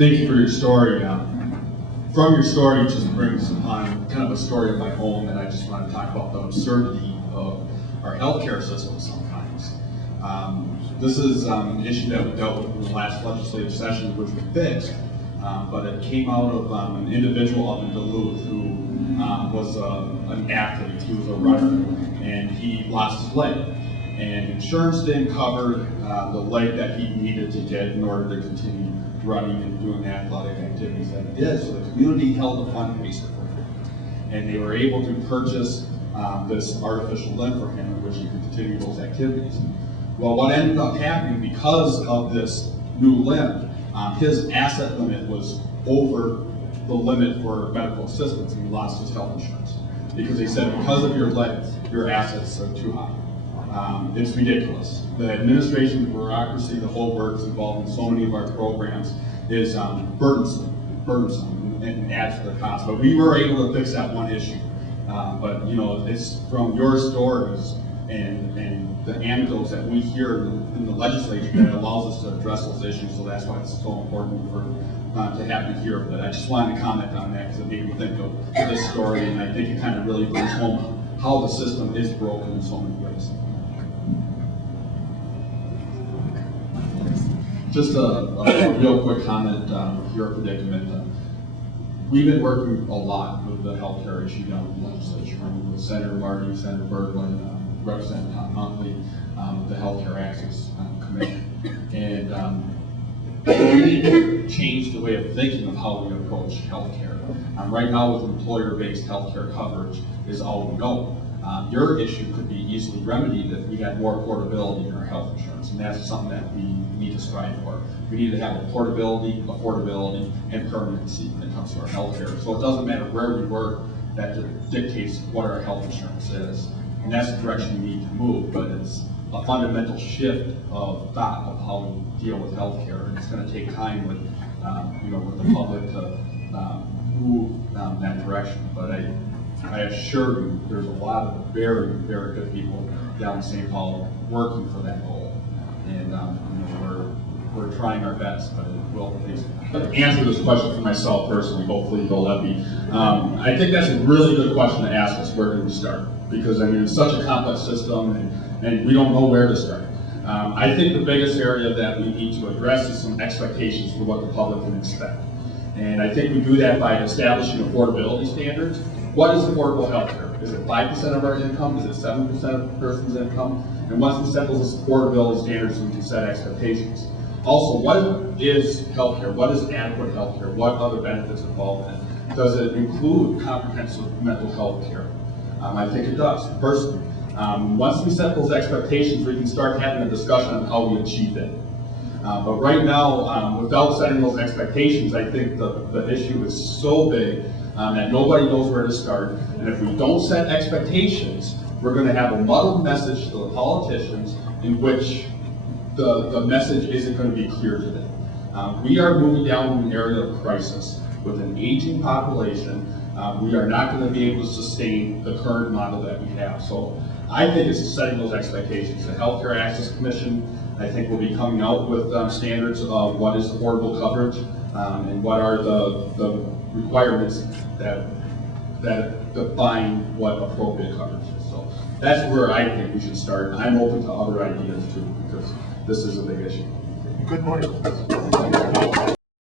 Thank you for your story. From your story, it just brings on kind of a story of my own that I just want to talk about the absurdity of our healthcare system sometimes. This is an issue that we dealt with in the last legislative session, which we fixed, but it came out of an individual up in Duluth who was an athlete. He was a runner, and he lost his leg. And insurance didn't cover the leg that he needed to get in order to continue running and doing athletic activities that he did. So the community held a fundraiser for him, and they were able to purchase this artificial limb for him in which he could continue those activities. Well, what ended up happening because of this new limb, his asset limit was over the limit for medical assistance, and he lost his health insurance because they said because of your leg, your assets are too high. It's ridiculous. The administration, the bureaucracy, the whole works involved in so many of our programs is burdensome and adds to the cost. But we were able to fix that one issue. But you know, it's from your stories and the anecdotes that we hear in the legislature that allows us to address those issues. So that's why it's so important for to have you here. But I just wanted to comment on that because it made me think of this story, and I think it kind of really brings home how the system is broken in so many ways. Just a real quick comment with your predicament. We've been working a lot with the healthcare issue down in the legislature, with Senator Marty, Senator Berglund, Representative Tom Huntley, the Healthcare Access Commission. And we need to change the way of thinking of how we approach healthcare. Right now with employer-based healthcare coverage is all we know. Your issue could be easily remedied if we had more portability in our health insurance, and that's something that we need to strive for. We need to have a portability, affordability, and permanency when it comes to our health care. So it doesn't matter where we work, that dictates what our health insurance is. And that's the direction we need to move, but it's a fundamental shift of thought of how we deal with health care. And it's going to take time with, with the public to move that direction. But I assure you, there's a lot of very, very good people down in St. Paul working for that goal, and we're trying our best, but it will answer this question for myself personally. Hopefully, you'll let me. I think that's a really good question to ask us. Where do we start? Because I mean, it's such a complex system, and we don't know where to start. I think the biggest area that we need to address is some expectations for what the public can expect, and I think we do that by establishing affordability standards. What is affordable health care? Is it 5% of our income? Is it 7% of a person's income? And once we set those affordability standards, we can set expectations. Also, what is health care? What is adequate health care? What other benefits involved in it? Does it include comprehensive mental health care? I think it does, personally. Once we set those expectations, we can start having a discussion on how we achieve it. But right now, without setting those expectations, I think the issue is so big that nobody knows where to start. And if we don't set expectations, we're going to have a muddled message to the politicians in which the message isn't going to be clear to them. We are moving down an area of crisis with an aging population. We are not going to be able to sustain the current model that we have. So I think it's setting those expectations. The Healthcare Access Commission, I think, will be coming out with standards of what is affordable coverage and what are the requirements that define what appropriate coverage is. So that's where I think we should start. I'm open to other ideas too, because this is a big issue. Good morning.